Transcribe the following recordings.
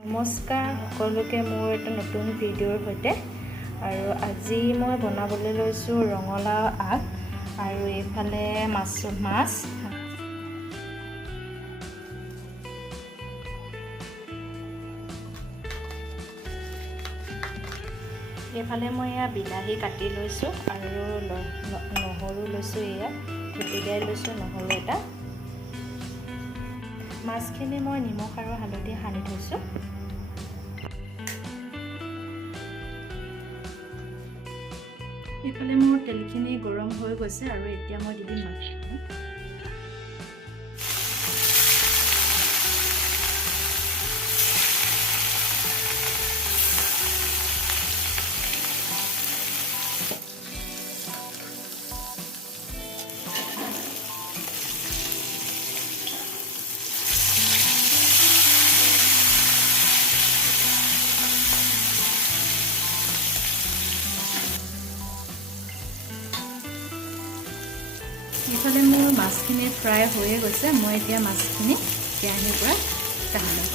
নমস্কাৰ সকলোকে মোৰ এটা নতুন ভিডিঅ'ৰ সৈতে আৰু আজি মই বনাবলৈ লৈছোঁ ৰঙালাও আগ আৰু এইফালে মাছ এইফালে মই এয়া বিলাহী কাটি লৈছোঁ আৰু নহৰু লৈছোঁ, এয়া থেতেলিয়াই লৈছোঁ নহৰু এটা। মাছখিনি মই নিমখ আৰু হালধি সানি থৈছোঁ। এইফালে মোৰ তেলখিনি গৰম হৈ গৈছে আৰু এতিয়া মই দি দিম মাছখিনি। এইফালে মোৰ মাছখিনি ফ্ৰাই হৈয়ে গৈছে। মই এতিয়া মাছখিনি কেৰাহীৰ পৰা কাঢ়ি লম।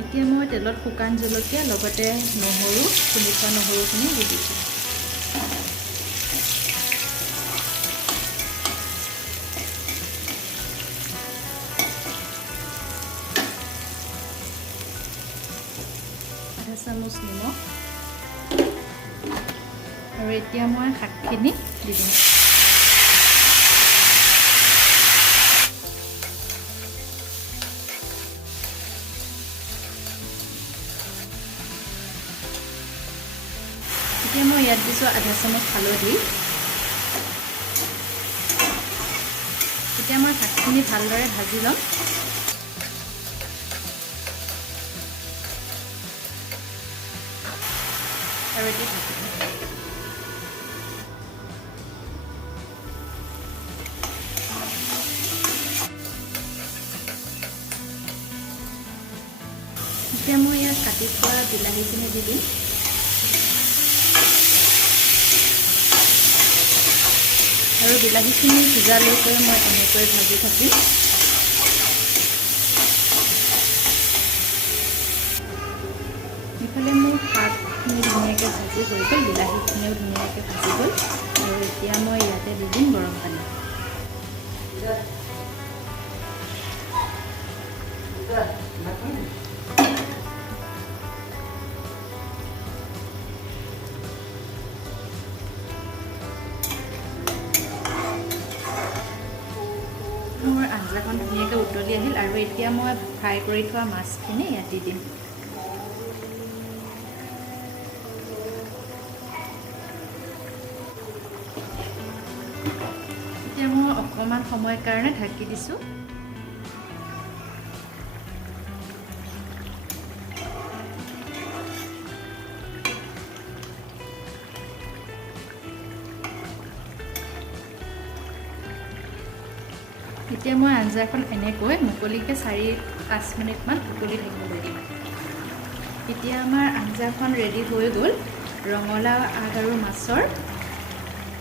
এতিয়া মই তেলত শুকান জলকীয়া লগতে নহৰু, খুন্দি থোৱা নহৰুখিনি দি দিছোঁ। চামুচ নিমখ আৰু এতিয়া মই শাকখিনি দি দিম। এতিয়া মই ইয়াত দিছোঁ আধা চামুচ হালধি। এতিয়া মই শাকখিনি ভালদৰে ভাজি ল'ম। আৰু এতিয়া মই ইয়াত কাটি থোৱা বিলাহীখিনি দি দিম। আৰু বিলাহীখিনি সিজালৈকে মই এনেকৈ ভাজি থাকিম। ইফালে মোৰ শাকখিনি ধুনীয়াকৈ ভাজি হৈ গ'ল, বিলাহীখিনিও ধুনীয়াকৈ ভাজি গ'ল আৰু এতিয়া মই ইয়াতে দি দিম গৰম পানী। মোৰ আঞ্জাখন ধুনীয়াকৈ উতলি আহিল আৰু এতিয়া মই ফ্ৰাই কৰি থোৱা মাছখিনি ইয়াত দি দিম। এতিয়া মই অকণমান সময়ৰ কাৰণে ঢাকি দিছোঁ। এতিয়া মই আঞ্জাখন এনেকৈ মুকলিকৈ 4-5 মিনিটমান উতলি থাকিবলৈ দিম। এতিয়া আমাৰ আঞ্জাখন ৰেডি হৈ গ'ল। ৰঙালাও আগ আৰু মাছৰ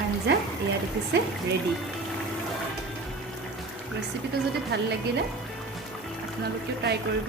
আঞ্জা এয়া দেখিছে ৰেডি। ৰেচিপিটো যদি ভাল লাগিলে আপোনালোকেও ট্ৰাই কৰিব।